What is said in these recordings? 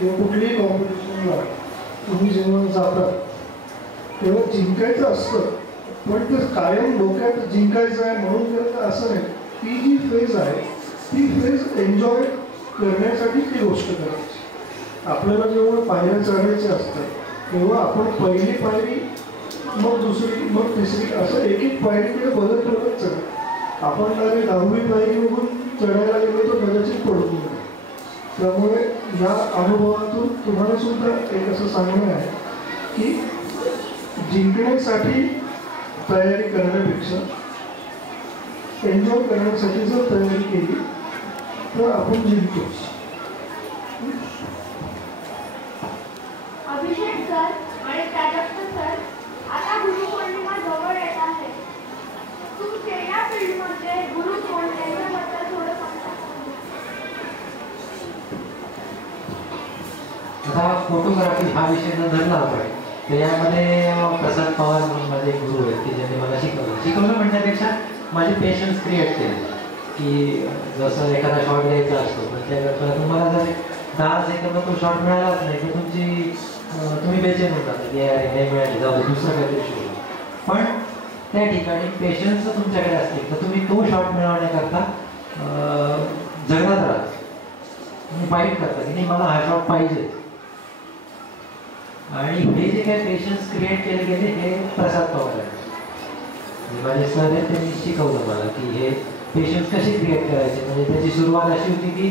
किंवा कुठल्याही कॉम्पिटिशनला तुम्ही जेव्हा जाता तेव्हा जिंकायचं असतं, पण ते कायम डोक्यात जिंकायचं आहे म्हणून करत असं नाही. ती जी फेज आहे ती फेज एन्जॉय करण्यासाठी ती गोष्ट करायची. आपल्याला जेव्हा पायऱ्या चढायचे असतात तेव्हा आपण पहिली पायरी, मग दुसरी, मग तिसरी, असं एक एक पायरीकडे बदल करत चढत. आपण जरी 10वी पायरीवरून चढायला गेलो तर कदाचित पडून गेलो. त्यामुळे या अनुभवातून तुम्हाला सुद्धा एक असं सांगणं आहे की जिंकण्यासाठी तयारी करण्यापेक्षा एन्जॉय करण्यासाठी जर तयारी केली तर आपण जिंकतोच. अभिषेक सर आणि प्राजक्त सर, आता गुरुपौर्णिमा जवळ येत आहे. तुमच्या या फील्डमध्ये गुरु कोण याच्याबद्दल थोडं सांगा. आता फोटोग्राफी हा विषय जर धरला आपण तर यामध्ये प्रसाद पवार म्हणून माझे गुरु आहेत की ज्यांनी मला शिकवलं म्हणण्यापेक्षा माझे पेशन्स क्रिएट केले. की जसं एखादा शॉट द्यायचा असतो पण त्याकरता तुम्हाला जर 10 सेकंद तो शॉट मिळालाच नाही तर तुम्ही बेचैन होता की अरे नाही मिळाले, जाऊ दे दुसरं काहीतरी शोधू. पण त्या ठिकाणी पेशन्स तुमच्याकडे असतील तर तुम्ही तो शॉट मिळवण्याकरता जगत राहा, तुम्ही फाईट करता की नाही मला हा शॉट पाहिजे. आणि हे जे काही पेशन्स क्रिएट केले गेले हे प्रसाद पवार आहे. माझे सर आहेत त्यांनी शिकवलं मला की हे पेशन्स कसे क्रिएट करायचे. म्हणजे त्याची सुरुवात अशी होती की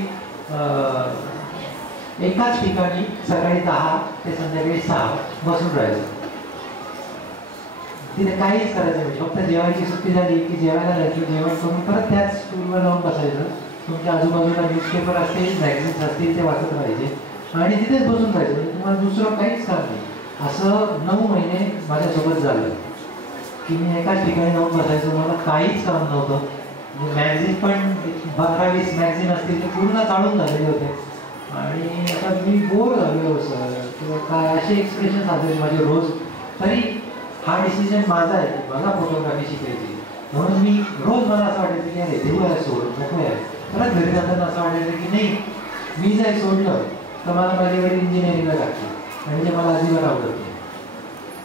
एकाच ठिकाणी सकाळी 10 ते संध्याकाळी 6 बसून राहायचं. तिथे काहीच करायचं नाही, फक्त जेवायची सुट्टी झाली की जेवायला जायचं, जेवण करून परत त्याच स्टूलवर जाऊन बसायचं. तुमच्या आजूबाजूला न्यूजपेपर असतील, मॅगझिन्स असतील ते वाचत राहायचे आणि तिथेच बसून राहायचं. म्हणजे तुम्हाला दुसरं काहीच काम नाही. असं 9 महिने माझ्यासोबत झालं की मी एकाच ठिकाणी जाऊन बसायचो, मला काहीच काम नव्हतं. मॅगझिन पण 15-20 मॅगझिन असतील ते पूर्ण चालून झालेले होते आणि आता मी बोर झालो सर किंवा काय असे एक्सप्रेशन आले माझे रोज. तरी हा डिसिजन माझा आहे की मला फोटोग्राफी शिकायची म्हणून मी रोज मला असं वाटायचं की अरे देऊ आहे सोड नको आहे. परत घरी जाताना असं वाटायचं की नाही मी जर सोडलं तर मला माझे वडील इंजिनिअरिंगला टाकतील आणि ते मला अजिबात आवडत नाही.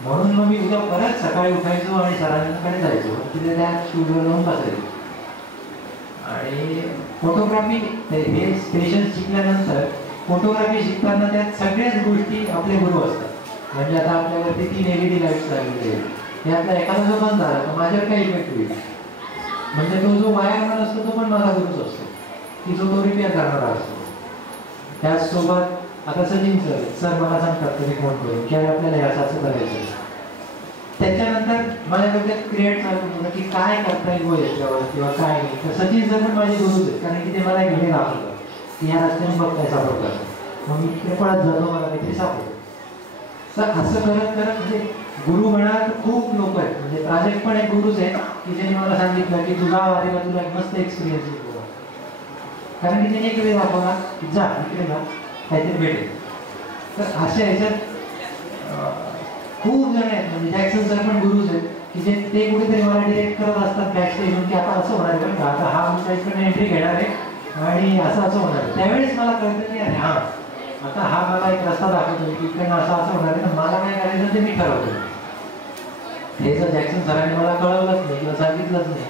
म्हणून मग मी उद्या परत सकाळी उठायचो आणि सरांकडे जायचो, तिथे त्या स्टुडिओवर जाऊन बसायचो. आणि फोटोग्राफी हे पेशन्स शिकल्यानंतर फोटोग्राफी शिकताना त्यात सगळ्याच गोष्टी आपले गुरु असतात. म्हणजे आता आपल्यावरती 3 LED लाईट्स लागलेले आहेत, यातला एखादा जो बंद झाला तर माझ्यावर काही इफेक्ट होईल. म्हणजे तो जो वायरमॅन असतो तो पण माझा गुरुच असतो की जो तो रिपेअर करणारा असतो. त्याचसोबत आता सचिन सर मला सांगतात तुम्ही फोन करून की आपल्याला हे असं करायचं. त्याच्यानंतर माझ्या डोक्यात क्रिएट चालू होतं की काय करता येईल याच्यावर किंवा काय नाही. तर सचिन सर पण माझे गुरुच आहेत कारण की ते मला घेऊन राहतात की ह्या रस्त्याने बघ काय सापडतात. मग मी तिकडे पळत जातो, मला काहीतरी सापडतं. तर असं करत करत म्हणजे गुरु म्हणाल खूप लोक आहेत. म्हणजे प्राजक्त पण एक गुरुच आहे की ज्यांनी मला सांगितलं की तुझा वारीला तुला एक मस्त एक्सपिरियन्स येतो. कारण की त्याने इकडे दाखवला की जा इकडे जा काहीतरी भेटेल. तर अशा ह्याच्यात खूप जण आहेत. म्हणजे जॅक्सन सर पण गुरुच आहेत की जे ते कुठेतरी मला डिरेक्ट करत असतात बॅक स्टेजवर की आता असं होणार आहे का, आता हा आमच्या इकडे एंट्री घेणार आहे आणि असं होणार आहे. त्यावेळेस मला कळतं की अरे हां आता हा मला एक रस्ता दाखवतो की इकडे असं होणार आहे ना, मला काय करायचं ते मी ठरवतो. हे जर जॅक्सन सरांनी मला कळवलंच नाही किंवा सांगितलंच नाही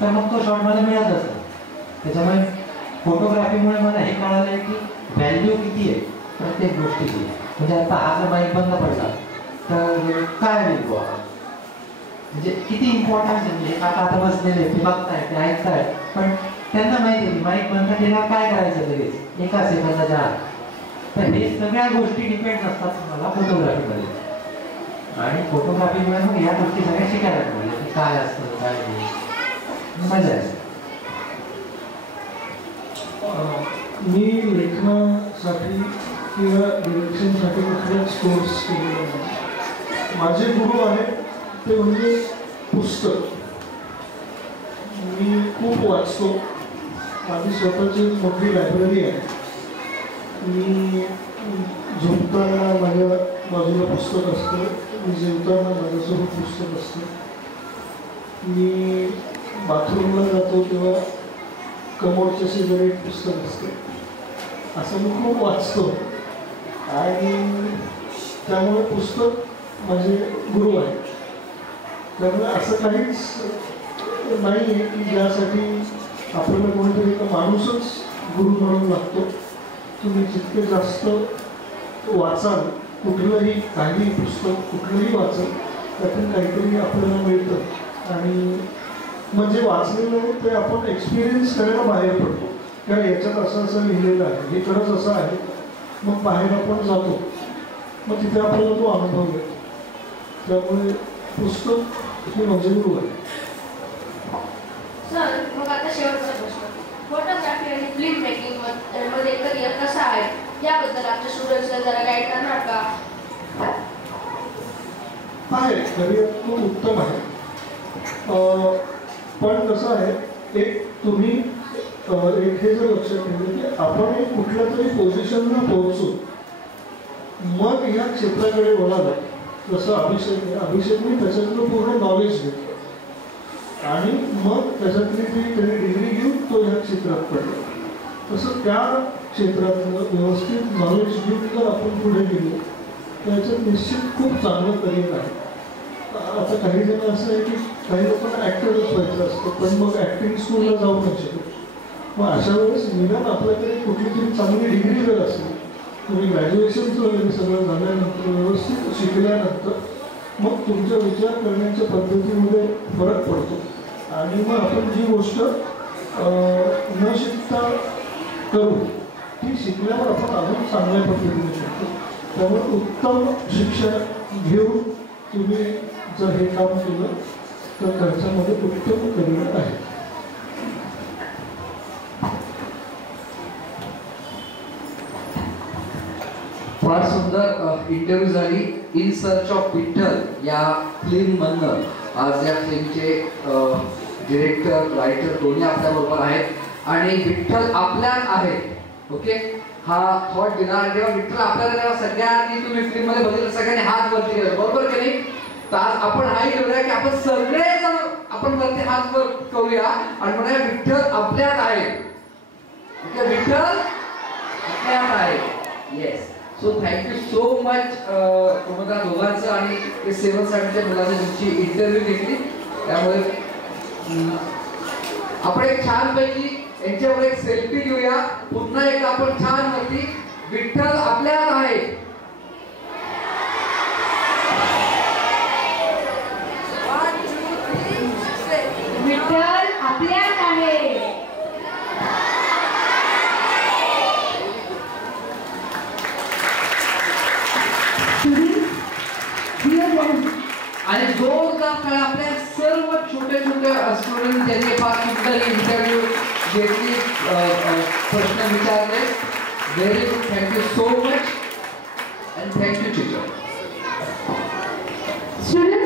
तर मग तो शॉट मला मिळतच नाही. त्याच्यामुळे फोटोग्राफीमुळे मला हे कळालं आहे की व्हॅल्यू किती आहे प्रत्येक गोष्टीची. म्हणजे आता हा जर माईक बंद पडला तर काय होईल बुवा, म्हणजे किती इम्पॉर्टन्स आहे. म्हणजे आता बसलेले ते बघताय ते ऐकताय पण त्यांना माहिती आहे माईक बंद केल्यावर काय करायचं लगेच एका सेकंदाच्या आत. तर हे सगळ्या गोष्टी डिपेंड असतात तुम्हाला फोटोग्राफीमध्ये. आणि फोटोग्राफीमुळे मग या गोष्टी सगळ्या शिकायला मिळाल्या की काय असतं काय नाही, मजा आहे. मी लेखनासाठी किंवा डिरेक्शनसाठी कुठल्याच कोर्स केलेला नाही. माझे गुरु आहेत ते म्हणजे पुस्तक. मी खूप वाचतो, माझी स्वतःची मोठी लायब्ररी आहे. मी झोपताना माझ्या बाजूला पुस्तक असतं, मी जेवताना माझ्यासोबत पुस्तक असतं, मी बाथरूमला जातो तेव्हा कमोडच्या शेजारी एक पुस्तक असते. असं मी खूप वाचतो आणि त्यामुळे पुस्तक माझे गुरु आहे. त्यामुळे असं काहीच नाही आहे की ज्यासाठी आपल्याला कोणीतरी एक माणूसच गुरु म्हणून लागतो. तुम्ही जितके जास्त वाचाल, कुठलंही काही पुस्तक कुठलंही वाचाल, त्यातून काहीतरी आपल्याला मिळतं. आणि म्हणजे वाचलेलं आहे ते आपण एक्सपिरियन्स करायला बाहेर पडतो. कारण याच्यात असं असं लिहिलेलं आहे, हे खरंच असं आहे. मग बाहेर आपण जातो, मग तिथे आपल्याला तो अनुभव येतो. त्यामुळे पुस्तक हे म्हणजे गुरु आहे. सर, मग आता शेवटचा प्रश्न, फोटोग्राफी आणि फिल्म मेकिंग मध्ये करिअर कसं आहे याबद्दल आमच्या स्टुडंट्सला जरा गाईड करणार का? आहे, करिअर खूप उत्तम आहे. पण कसं आहे, एक तुम्ही एक हे जर लक्षात ठेवलं की आपण एक कुठल्या तरी पोझिशनला पोहोचू, मग ह्या क्षेत्राकडे वळाला. जसं अभिषेकने त्याच्यातलं पूर्ण नॉलेज घेतलं आणि मग त्याच्यातली त्याने डिग्री घेऊन तो ह्या क्षेत्रात पडला. तसं त्या क्षेत्रातलं व्यवस्थित नॉलेज घेऊन जर आपण पुढे गेलो त्याच्यात निश्चित खूप चांगलं करिअर आहे. आता काही जण असं आहे की काही लोकांना ॲक्टरच व्हायचं असतं, पण मग ॲक्टिंग स्कूलला जाऊ नाही शकत. मग अशा वेळेस निदान आपल्याकडे कुठली तरी चांगली डिग्री जर असेल, तुम्ही ग्रॅज्युएशनचं वगैरे सगळं झाल्यानंतर व्यवस्थित शिकल्यानंतर मग तुमच्या विचार करण्याच्या पद्धतीमध्ये फरक पडतो. आणि मग आपण जी गोष्ट न शिकता करू ती शिकल्यावर आपण अजून चांगल्या पद्धतीने शिकतो. त्यामुळे उत्तम शिक्षण घेऊन तुम्ही जर हे काम केलं तर त्याच्यामध्ये उत्तम करिअर आहे. फार सुंदर इंटरव्ह्यू झाली. इन सर्च ऑफ विठ्ठल या फिल्ममधनं आज या फिल्मचे डिरेक्टर रायटर दोन्ही आपल्याबरोबर आहेत आणि विठ्ठल आपल्यात आहे. ओके, हा थॉट दिला. जेव्हा विठ्ठल आपल्याला तेव्हा सगळ्यांनी तुम्ही फिल्ममध्ये बघितलं सगळ्यांनी हात वरती केला, बरोबर की नाही? तर आज आपण हाही ठेवूया की आपण सगळेजण आपण वरती हात वर करूया आणि म्हणूया विठ्ठल आपल्यात आहे. ओके, विठ्ठल आपल्यात आहे. Yes. So thank you so much तुम्हाला दोघांचं आणि ते 7-7च्या मुलांनी तुमची इंटरव्ह्यू घेतली. त्यामुळे आपण एक छानपैकी यांच्यावर एक सेल्फी घेऊया. पुन्हा एकदा आपण छान वरती विठ्ठल आपल्यात आहे. विठ्ठल आपल्यात आहे. आणि जोरदार टाळ्या आपल्या सर्व छोटे छोटे स्टुडंट ज्यांनी फार सुंदर इंटरव्ह्यू घेतली, प्रश्न विचारले. Very good. Thank you so much and thank you teacher. Student